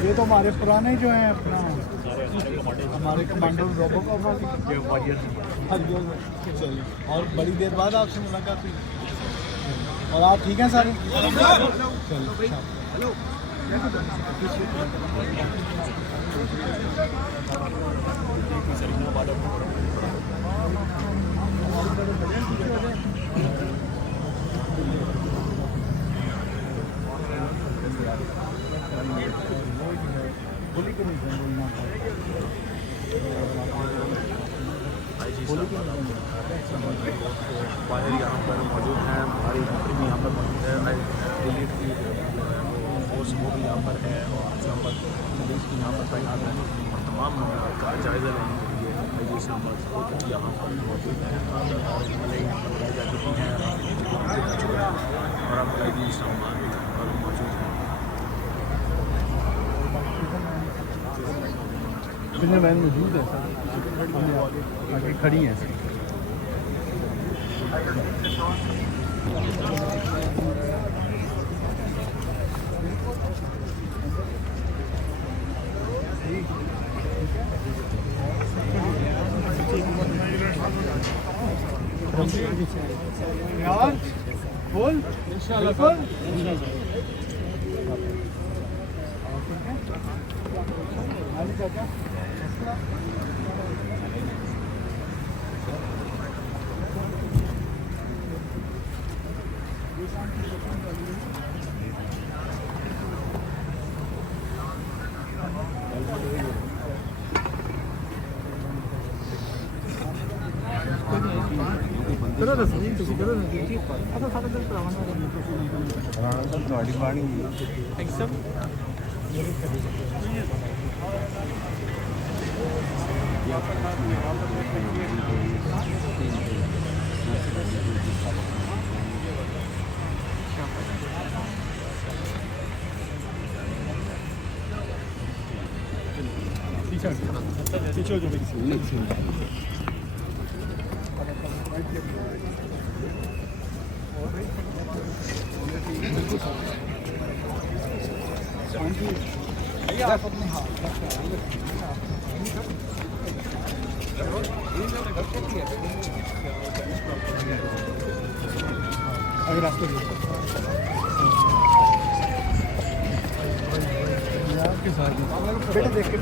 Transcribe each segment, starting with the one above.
ये तो हमारे पुराने जो हैं अपना हमारे कमांडर रोबो का चलिए। और बड़ी देर बाद आपसे मुलाकात हुई और आप ठीक हैं सारे? चलिए। बाहर यहाँ पर मौजूद हैं, हमारी कंपनी भी यहाँ पर मौजूद है, दिल्ली की फोर्स वो भी यहाँ पर है और यहाँ पर पुलिस भी यहाँ पर तैनात है और तमाम का जायज़ा लेने के लिए आई जी इस्लामाबाद यहाँ पर मौजूद हैं। यहाँ पर लाई जा चुकी हैं और अब आई जी इस्लामाबाद पर मौजूद हैं। मैन मौजूद है आगे खड़ी हैं। यार बोल इंशाल्लाह पीछे जो आप अपने हाथ अगर आपको आपके साथ बेटे देख के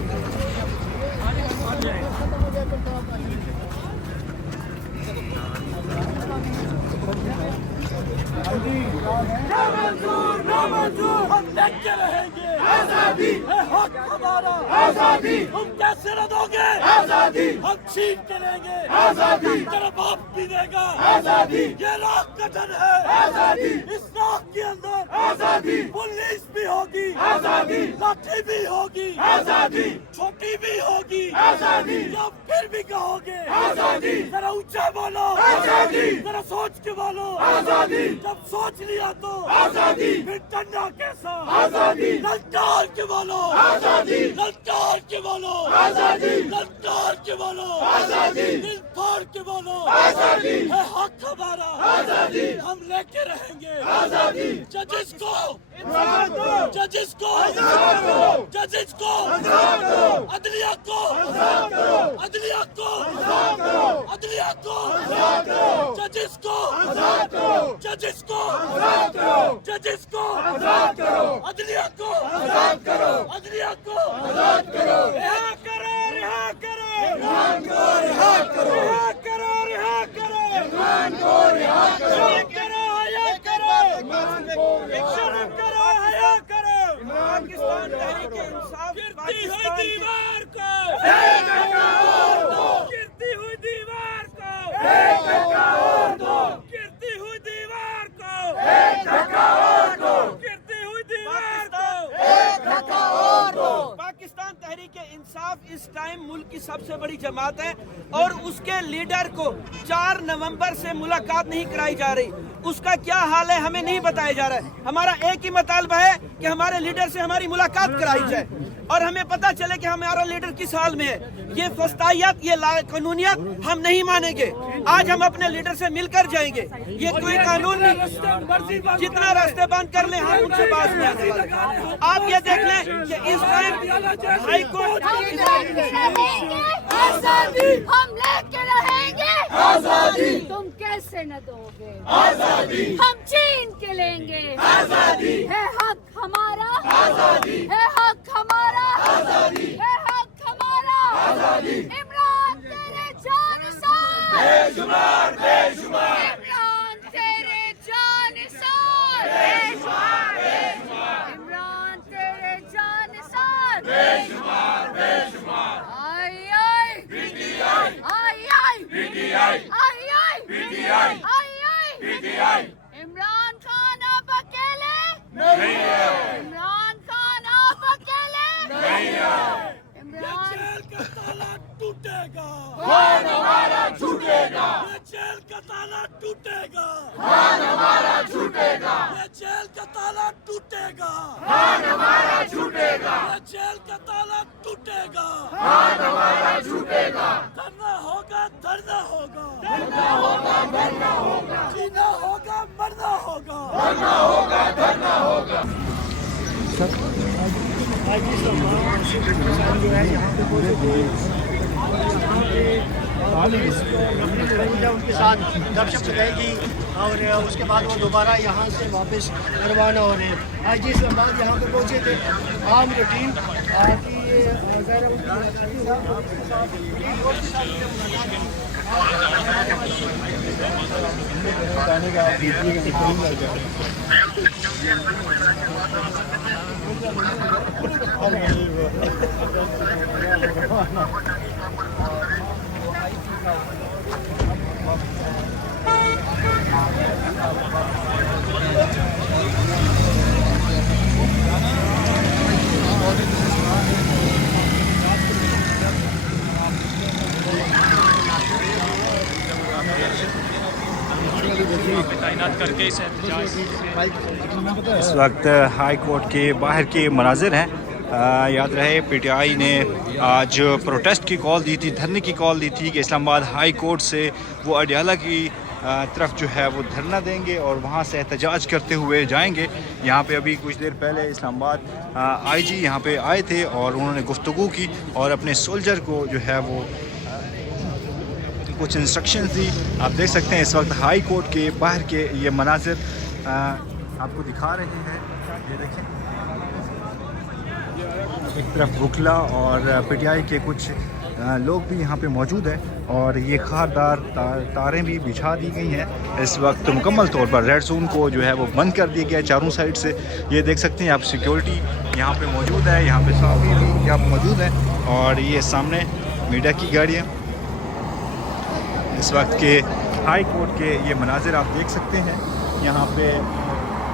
हम देखते रहेंगे। आजादी है हक हमारा, आजादी हम कैसे न दोगे, आजादी हम छीन के लेंगे, आजादी तेरा बाप भी देगा, आजादी ये राख गठन है, आजादी इस राख के अंदर आजादी पुलिस भी होगी, आजादी लाठी भी होगी, आजादी छोटी भी होगी, आजादी जब फिर भी कहोगे आजादी जरा ऊंचा बोलो, आजादी जरा सोच के बोलो, आजादी जब सोच लिया तो आजादी फिर डरना कैसा, आजादी ललकार के बोलो, आजादी ललकार के बोलो, आजादी ललकार के बोलो, आजादी दिल फाड़ के बोलो, आजादी है हक हमारा, आजादी हम लेके रहेंगे, आजादी जजिस को इंसाफ दो, जजिस को इंसाफ दो, जजिस को इंसाफ दो, अदलिया को इंसाफ दो, अदलिया को इंसाफ दो, अदलिया को इंसाफ दो, जजिस को इंसाफ दो, जजिस को इंसाफ दो, जजिस को आजाद करो, अदलिया को आजाद करो, अदलिया को आजाद करो, रिहा करो, रिहा करो, इमरान को रिहा करो, रिहा करो, रिहा करो, इमरान को रिहा करो, करो हया करो, इमरान को शर्म करो, हया करो, पाकिस्तान तहरीक इंसाफ गिरती हुई दीवार को एक धक्का और दो, गिरती हुई दीवार को एक धक्का और दो, गिरती हुई दीवार को एक धक्का और दो, गिरती हुई दीवार को एक धक्का और दो। पाकिस्तान तहरीक इंसाफ इस टाइम मुल्क की सबसे बड़ी जमात है और उसके लीडर को 4 नवंबर से मुलाकात नहीं कराई जा रही। उसका क्या हाल है हमें नहीं बताया जा रहा है। हमारा एक ही मुतालबा है कि हमारे लीडर से हमारी मुलाकात कराई जाए और हमें पता चले कि हमारा लीडर किस हाल में है। ये फस्तायत, ये कानूनियत हम नहीं मानेंगे। आज हम अपने लीडर से मिलकर जाएंगे। ये कोई कानून नहीं, जितना रास्ते बंद कर ले हम उनसे बात नहीं करेंगे। आप ये देख लें कि इस टाइम हाई कोर्ट आजादी हम लेके रहेंगे, आजादी तुम कैसे न दोगे, आजादी हम छीन के लेंगे, आजादी है हक हमारा, आजादी है हक हमारा, आजादी है हक हमारा, आजादी इमरान तेरे जानिसार, बेशुमार बेशुमार, इमरान तेरे जानिसार, बेशुमार बेशुमार, इमरान तेरे जानिसार, बेशुमार बेशुमार, आई आई पीटीआई, आई आई पीटीआई, आई आई पीटीआई, आई आई पीटीआई, इमरान खान आप अकेले नहीं है, इमरान खान आप अकेले नहीं है, इमरान जेल का ताला टूटेगा, खान हमारा छूटेगा, ये जेल का ताला टूटेगा, खान हमारा छूटेगा, ये जेल का ताला टूटेगा, खान हमारा छूटेगा, ये जेल का ताला टूटेगा। खान हमारा छूटेगा, धरना होगा, धरना होगा, धरना होगा, धरना होगा, जीना होगा, मरना होगा। धरना होगा, धरना होगा। उनके साथ गपशप रहेगी और उसके बाद वो दोबारा यहाँ से वापस रवाना हो रहे हैं। आज जिस बाद यहाँ पे पहुँचे थे आम रूटीन तैनात करके इस इस वक्त हाई कोर्ट के बाहर के मनाजिर हैं। याद रहे पीटीआई ने आज प्रोटेस्ट की कॉल दी थी, धरने की कॉल दी थी कि इस्लामाबाद हाई कोर्ट से वो अडियाला की तरफ जो है वो धरना देंगे और वहाँ से एहतजाज करते हुए जाएंगे। यहाँ पे अभी कुछ देर पहले इस्लामाबाद आईजी यहाँ पे आए थे और उन्होंने गुफ्तगू की और अपने सोल्जर को जो है वो कुछ इंस्ट्रक्शंस दी। आप देख सकते हैं इस वक्त हाई कोर्ट के बाहर के ये मनाजिर आपको दिखा रहे हैं। ये देखें, एक तरफ वकला और पीटीआई के कुछ लोग भी यहाँ पे मौजूद हैं और ये खारदार तारें भी बिछा दी गई हैं। इस वक्त मुकम्मल तौर पर रेड जोन को जो है वो बंद कर दिया गया है चारों साइड से। ये देख सकते हैं आप, सिक्योरिटी यहाँ पे मौजूद है, यहाँ पे साफी भी यहाँ मौजूद है और ये सामने मीडिया की गाड़ियाँ। इस वक्त के हाई कोर्ट के ये मनाजिर आप देख सकते हैं। यहाँ पे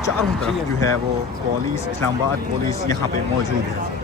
चारों तरफ जो है वो पुलिस, इस्लामाबाद पुलिस यहाँ पे मौजूद है।